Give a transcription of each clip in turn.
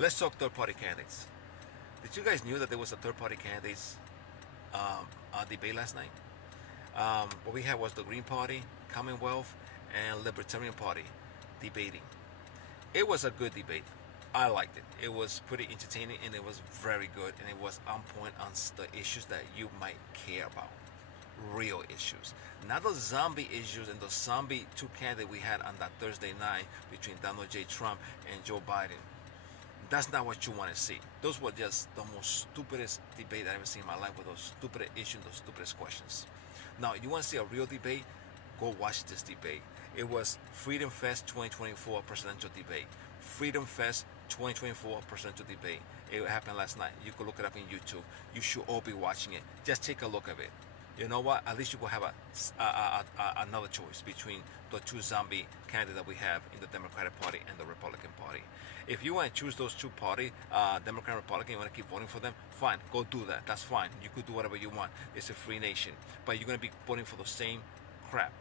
Let's talk third-party candidates. Did you guys knew that there was a third-party candidates debate last night? What we had was the Green Party, Commonwealth, and Libertarian Party debating. It was a good debate. I liked it. It was pretty entertaining and it was very good and it was on point on the issues that you might care about. Real issues. Not the zombie issues and the zombie two candidates we had on that Thursday night between Donald J. Trump and Joe Biden. That's not what you want to see. Those were just the most stupidest debate I've ever seen in my life with those stupidest issues, those stupidest questions. Now, you want to see a real debate? Go watch this debate. It was Freedom Fest 2024 presidential debate. Freedom Fest 2024 presidential debate. It happened last night. You can look it up on YouTube. You should all be watching it. Just take a look at it. You know what? At least you will have another choice between the two zombie candidates that we have in the Democratic Party and the Republican Party. If you want to choose those two parties, Democrat and Republican, you want to keep voting for them, fine, go do that. That's fine. You could do whatever you want. It's a free nation. But you're going to be voting for the same crap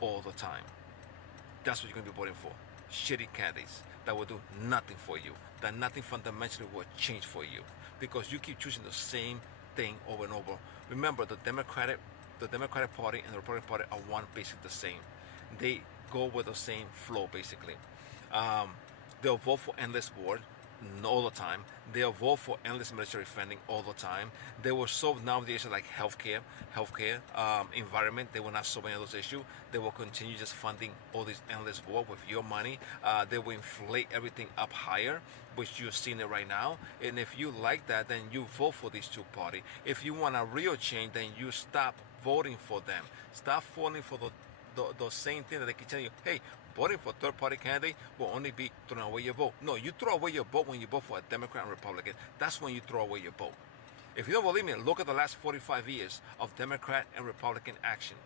all the time. That's what you're going to be voting for. Shitty candidates that will do nothing for you, that nothing fundamentally will change for you, because you keep choosing the same thing over and over. Remember, the Democratic Party and the Republican Party are one, basically the same. They go with the same flow, basically. They'll vote for endless war all the time. They'll vote for endless military funding all the time. They will solve now the issues like healthcare, environment. They will not solve any of those issues. They will continue just funding all this endless war with your money. They will inflate everything up higher, which you're seeing it right now. And if you like that, then you vote for these two parties. If you want a real change, then you stop voting for them. Stop voting for the same thing that they keep telling you. Hey, voting for third-party candidate will only be throwing away your vote. No, you throw away your vote when you vote for a Democrat and Republican. That's when you throw away your vote. If you don't believe me, look at the last 45 years of Democrat and Republican action.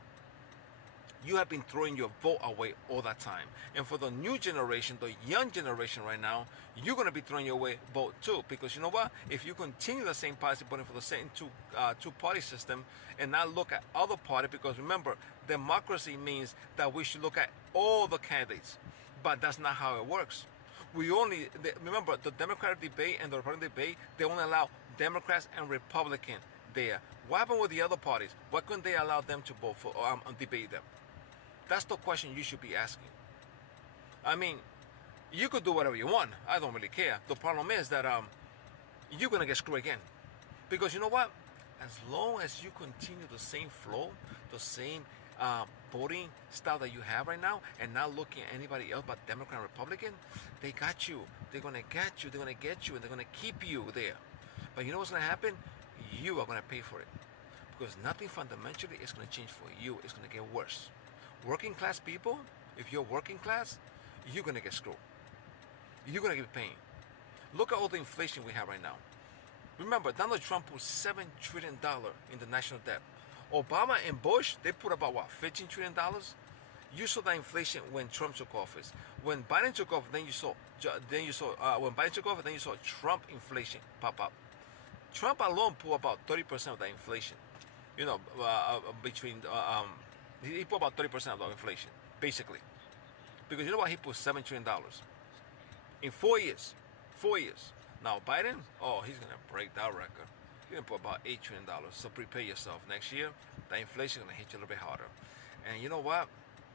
You have been throwing your vote away all that time. And for the new generation, the young generation right now, you're going to be throwing your vote too. Because you know what? If you continue the same policy, voting for the same two-party system and not look at other party, because remember, democracy means that we should look at all the candidates. But that's not how it works. Remember, the Democratic debate and the Republican debate, they only allow Democrats and Republicans there. What happened with the other parties? Why couldn't they allow them to vote for debate them? That's the question you should be asking. I mean, you could do whatever you want. I don't really care. The problem is that you're going to get screwed again. Because you know what? As long as you continue the same flow, the same voting style that you have right now, and not looking at anybody else but Democrat and Republican, they got you. They're going to get you. They're going to get you, and they're going to keep you there. But you know what's going to happen? You are going to pay for it. Because nothing fundamentally is going to change for you. It's going to get worse. Working class people, if you're working class, you're going to get screwed. You're going to get pain. Look at all the inflation we have right now. Remember, Donald Trump put $7 trillion in the national debt. Obama and Bush, they put about what, $15 trillion? You saw that inflation when Trump took office. When Biden took office, then you saw Trump inflation pop up. Trump alone put about 30% of that inflation. You know, he put about 30% of the inflation, basically. Because you know what? He put $7 trillion in 4 years. 4 years. Now, Biden, he's going to break that record. He's going to put about $8 trillion. So prepare yourself. Next year, the inflation is going to hit you a little bit harder. And you know what?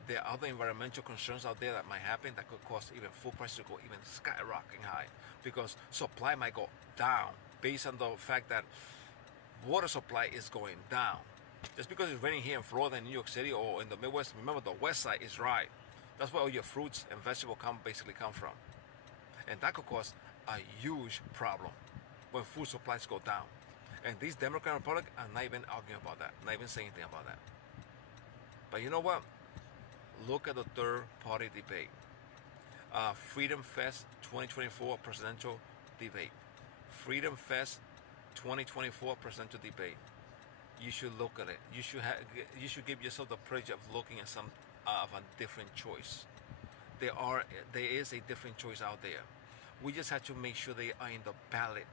There are other environmental concerns out there that might happen that could cause even food prices to go even skyrocketing high. Because supply might go down based on the fact that water supply is going down. Just because it's raining here in Florida and New York City or in the Midwest, remember the west side is dry. That's where all your fruits and vegetables basically come from. And that could cause a huge problem when food supplies go down. And these Democrat and Republicans are not even arguing about that, not even saying anything about that. But you know what? Look at the third party debate. Freedom Fest 2024 presidential debate. Freedom Fest 2024 presidential debate. You should look at it. You should give yourself the privilege of looking at some of a different choice. There is a different choice out there. We just have to make sure they are in the ballot.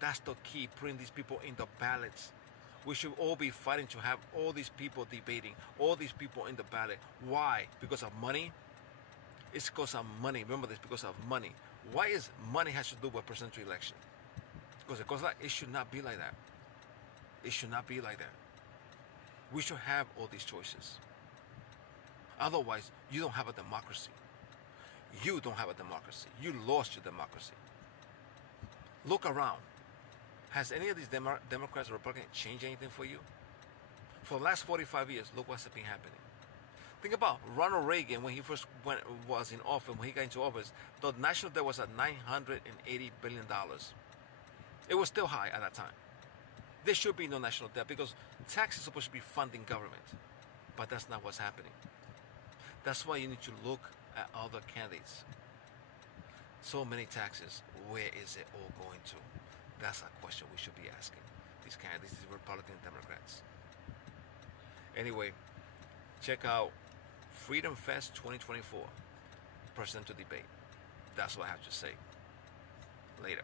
That's the key, putting these people in the ballots. We should all be fighting to have all these people debating, all these people in the ballot. Why? Because of money? It's because of money. Remember this, because of money. Why is money has to do with presidential election? Because it should not be like that. It should not be like that. We should have all these choices. Otherwise, you don't have a democracy. You don't have a democracy. You lost your democracy. Look around. Has any of these Democrats or Republicans changed anything for you? For the last 45 years, look what's been happening. Think about Ronald Reagan when he first was in office. When he got into office, the national debt was at $980 billion. It was still high at that time. There should be no national debt because tax is supposed to be funding government. But that's not what's happening. That's why you need to look at other candidates. So many taxes. Where is it all going to? That's a question we should be asking these candidates, these Republican Democrats. Anyway, check out Freedom Fest 2024 presidential debate. That's what I have to say. Later.